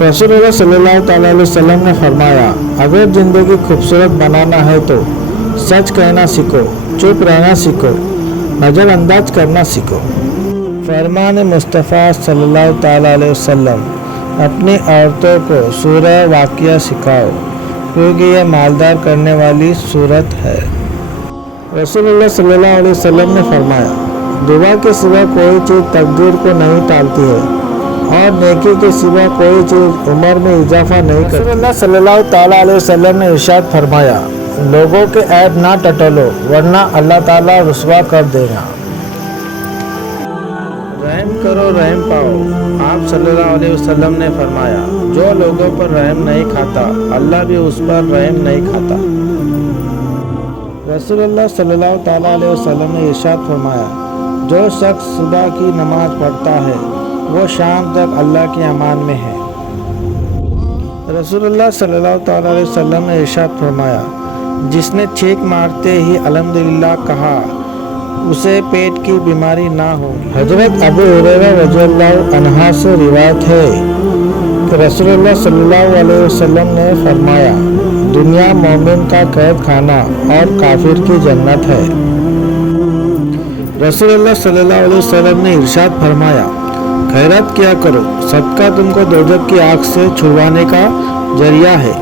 रसूलुल्लाह सल्लल्लाहु अलैहि वसल्लम ने फरमाया, अगर ज़िंदगी खूबसूरत बनाना है तो सच कहना सीखो, चुप रहना सीखो, नज़रअंदाज करना सीखो। फरमान मुस्तफ़ा सल्लल्लाहु अलैहि वसल्लम, अपनी औरतों को सूरह वाक़िया सिखाओ क्योंकि यह मालदार करने वाली सूरत है। रसूलुल्लाह सल्लल्लाहु अलैहि वसल्लम ने फरमाया, दुआ के सिवा कोई चीज़ तकदीर को नहीं टालती है और नेकी के सिवा कोई चीज़ उम्र में इजाफा नहीं करती। रसूलुल्लाह सल्लल्लाहु अलैहि वसल्लम ने इरशाद फरमाया, लोगों के ऐब ना टटोलो वरना अल्लाह ताला रुसवा कर देगा। रहम करो रहम पाओ। आप सल्लल्लाहु अलैहि वसल्लम ने फरमाया, जो लोगों पर रहम नहीं खाता अल्लाह भी उस पर रहम नहीं खाता। रसूलुल्लाह सल्लल्लाहु अलैहि वसल्लम ने इरशाद फरमाया, जो शख्स सुबह की नमाज पढ़ता है वो शाम तक अल्लाह के अमान में है। रसूलुल्लाह सल्लल्लाहु अलैहि वसल्लम ने इरशाद फरमाया, जिसने छींक मारते ही अल्हम्दुलिल्लाह कहा उसे पेट की बीमारी ना हो। हजरत अबू हुरैरा रज़ियल्लाहु अन्हा से रिवायत है कि रसूलुल्लाह सल्लल्लाहु अलैहि वसल्लम ने फरमाया, दुनिया मोमिन का कैद खाना और काफिर की जन्नत है। रसूलुल्लाह सल्लल्लाहु अलैहि वसल्लम ने इरशाद फरमाया, खैरत किया करो, सदका तुमको दोजख की आग से छुड़वाने का जरिया है।